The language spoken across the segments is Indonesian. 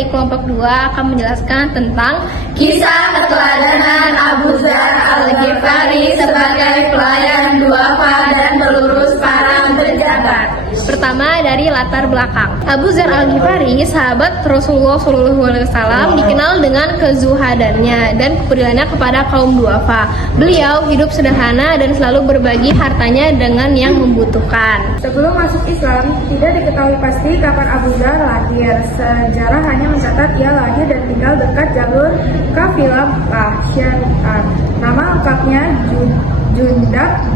dari kelompok 2 akan menjelaskan tentang Kisah keteladanan Abu Dzar Al-Ghifari sebagai pelayan duafa dan pelurus para pejabat. pertama dari latar belakang. Abu Dzar Al-Ghifari, sahabat Rasulullah SAW, dikenal dengan kezuhadannya dan kepeduliannya kepada kaum duafa. Beliau hidup sederhana dan selalu berbagi hartanya dengan yang membutuhkan. Sebelum masuk Islam, tidak diketahui pasti kapan Abu Dzar lahir. Sejarah hanya mencatat ia lahir dan tinggal dekat jalur kafilah Syariah. Nama lengkapnya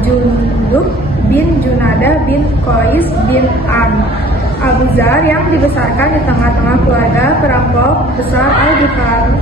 Jundub bin Junadah bin Qais bin Abu Dzar yang dibesarkan di tengah-tengah keluarga perampok besar Al-Ghifari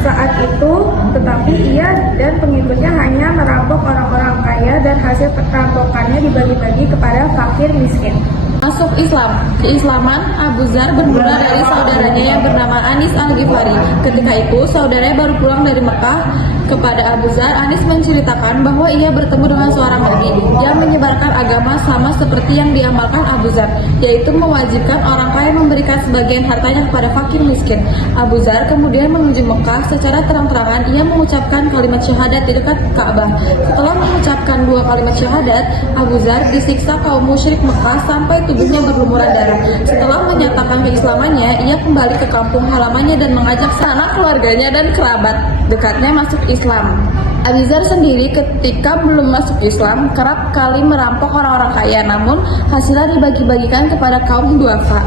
saat itu, tetapi ia dan pengikutnya hanya merampok orang-orang kaya dan hasil perampokannya dibagi-bagi kepada fakir miskin. Masuk Islam. Keislaman Abu Dzar bermula dari saudaranya yang bernama Anis Al-Ghifari. Ketika itu, saudaranya baru pulang dari Mekah. Kepada Abu Dzar, Anis menceritakan bahwa ia bertemu dengan seorang nabi yang menyebarkan agama sama seperti yang diamalkan Abu Dzar, yaitu mewajibkan orang kaya memberikan sebagian hartanya kepada fakir miskin. Abu Dzar kemudian menuju Mekah. Secara terang-terangan ia mengucapkan kalimat syahadat di dekat Ka'bah. Setelah mengucapkan 2 kalimat syahadat, Abu Dzar disiksa kaum musyrik Mekah sampai tubuhnya berlumuran darah. Setelah menyatakan keislamannya, ia kembali ke kampung halamannya dan mengajak sanak keluarganya dan kerabat dekatnya masuk Islam. Abu Dzar sendiri ketika belum masuk Islam kerap kali merampok orang-orang kaya, namun hasilnya dibagi-bagikan kepada kaum duafa.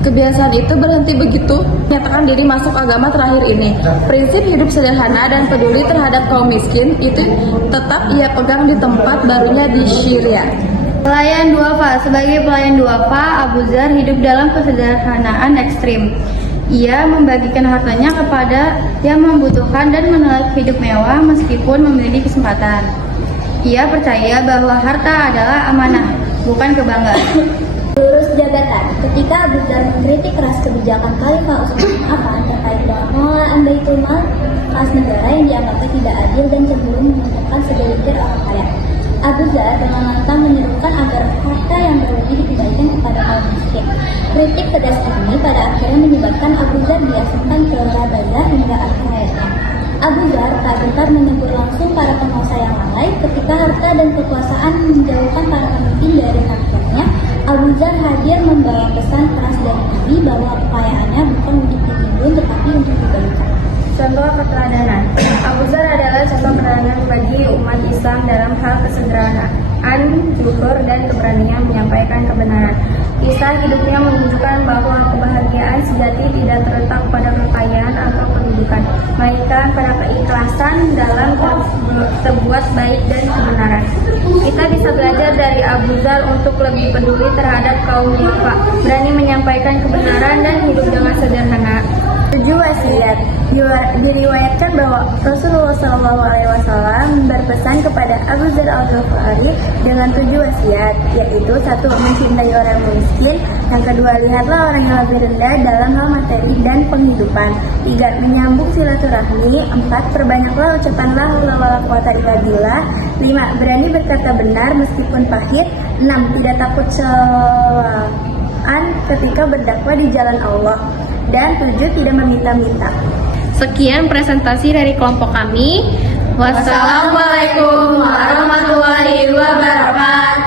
Kebiasaan itu berhenti begitu menyatakan diri masuk agama terakhir ini. Prinsip hidup sederhana dan peduli terhadap kaum miskin itu tetap ia pegang di tempat barunya di Syria. Pelayan duafa. Sebagai pelayan duafa, Abu Dzar hidup dalam kesederhanaan ekstrim. Ia membagikan hartanya kepada yang membutuhkan dan menolak hidup mewah meskipun memiliki kesempatan. Ia percaya bahwa harta adalah amanah, bukan kebanggaan. Lurus jabatan. Ketika Abu Dzar mengkritik keras kebijakan Khalifah Utsman Affan terkait dengan pengelolaan Baitul Mal khas negara yang dianggapnya tidak adil dan cenderung menguntungkan segelintir orang kaya, Abu Dzar dengan lantang menyerukan agar harta yang berlebih dikembalikan kepada kaum miskin. Kritik pedas ini pada akhirnya menyebabkan Abu Dzar diasingkan ke Rabaiyah hingga akhir hayatnya. Abu Dzar tak gentar menegur langsung para penguasa yang lalai. Ketika harta dan kekuasaan menjauhkan para pemimpin dari rakyatnya, Abu Dzar hadir membawa pesan keras dari Nabi bahwa kekayaannya bukan untuk ditimbun tetapi untuk diberikan. Contoh keteladanan. Abu Dzar adalah contoh keteladanan bagi umat Islam dalam hal kesederhanaan, jujur, dan keberanian menyampaikan kebenaran. Kisah hidupnya menunjukkan bahwa kebahagiaan sejati tidak terletak pada kekayaan atau kedudukan, melainkan pada keikhlasan dalam berbuat baik dan kebenaran. Kita bisa belajar dari Abu Dzar untuk lebih peduli terhadap kaum duafa, berani menyampaikan kebenaran dan hidup dengan sederhana. 7 wasiat. Diriwayatkan bahwa Rasulullah SAW berpesan kepada Abu Dzar Al-Ghifari dengan 7 wasiat, yaitu 1. Mencintai orang miskin, yang kedua lihatlah orang yang lebih rendah dalam hal materi dan penghidupan, 3. Menyambung silaturahmi, 4. Perbanyaklah ucapan la haula wala quwata illa billah, 5. Berani berkata benar meskipun pahit, 6. Tidak takut celaan ketika berdakwah di jalan Allah, dan 7. Tidak meminta-minta. Sekian presentasi dari kelompok kami. Wassalamualaikum warahmatullahi wabarakatuh.